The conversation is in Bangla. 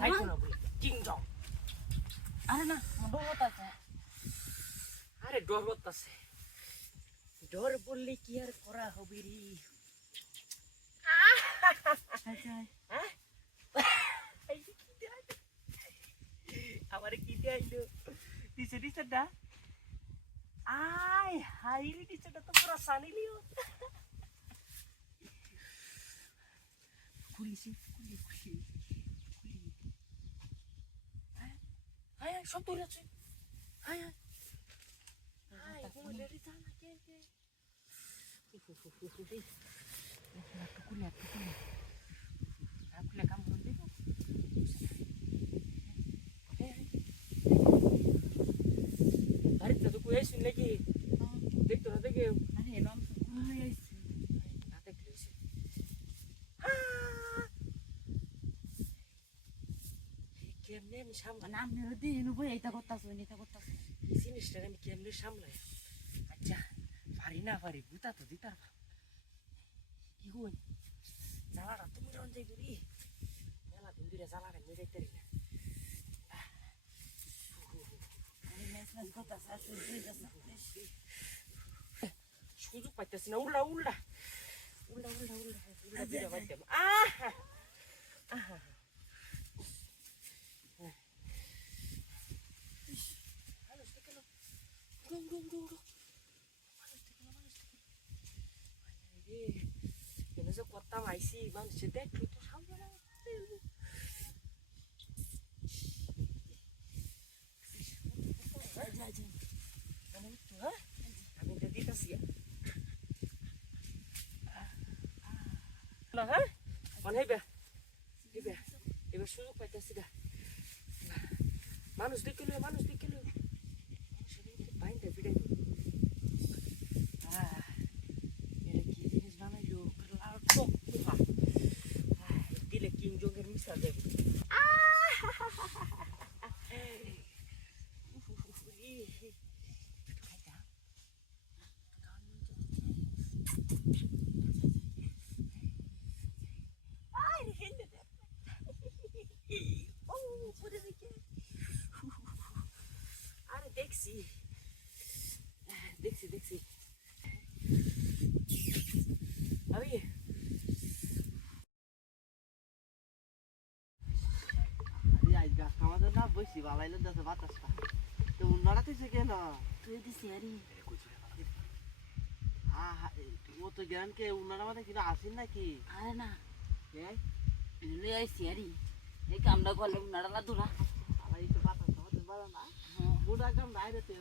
তাইতো না বলে কিং জং। আরে না ডর হতাছে। আরে ডর হতাছে, ডর বললে কি আর করা হবে রে। আমারে কি আইলো দিছে দিছেটা। আয় হাই রে, দিছেটা তো পুরো সানি লিও। খুলিছি খুলি খুলি খুলি। হ্যাঁ হ্যাঁ সব ধরে আছে। হ্যাঁ হ্যাঁ হ্যাঁ বলে রে জানা কে কে। খুলে খুলে কাম করে দেবো। আরে তো কোই আসুন নাকি দেখতো না দেখে। আরে এলাম তো ঘুরে আইছি। না দেখলে কেমনে আমি সামলাই। মানে আমি দিন বই এইটা করতাছ এটা করতাছ। এই জিনিসটা আমি কেমনে সামলাই। আচ্ছা পারি না পারি বুতা তো দিতার কি হই জ্বালাটা তুমি রন যাই দূরি মেলা দিন দূরে জ্বালাটা নিয়ে যাইতে পারি না। সুযোগ পাইতেছি না। উল্লা উল্লা উল্লা উল্লা উল্লা উল্লা দিলে পাইতাম। আহা আহা মানুষ দেখে না। রুম রুম রুম রুম মানুষ দেখে না, মানুষ দেখে না। এনে যে করতাম আইসি মানুষ দেখলো তো সামনে না। আমি তো দিতেছি না। হ্যাঁ মনে হইবে হইবে এবার সুযোগ পাইতেছি না। মানুষ দেখিল মানুষ দেখিল বাইন্দা বিড়াই এটা কি জিনিস বানাইলো লাল টক পোহা দিলে কিং জঙ্গের মিশা যাবে। আরে দেখছি দেখছি দেখছি আমি আমাদের না বসি বালাইলে যাচ্ছে বাতাসটা তো উন্নাড়াতেছে কেন তুই দিছি আরে ও তো জ্ঞানকে উন্নাড়া মানে কিনা আসেন নাকি আরে না হ্যাঁ লই আইছি আরে এই কামটা করলে নাড়ালা দুরা বাতাস আমাদের বাড়া না বুড়া কাম নাই রে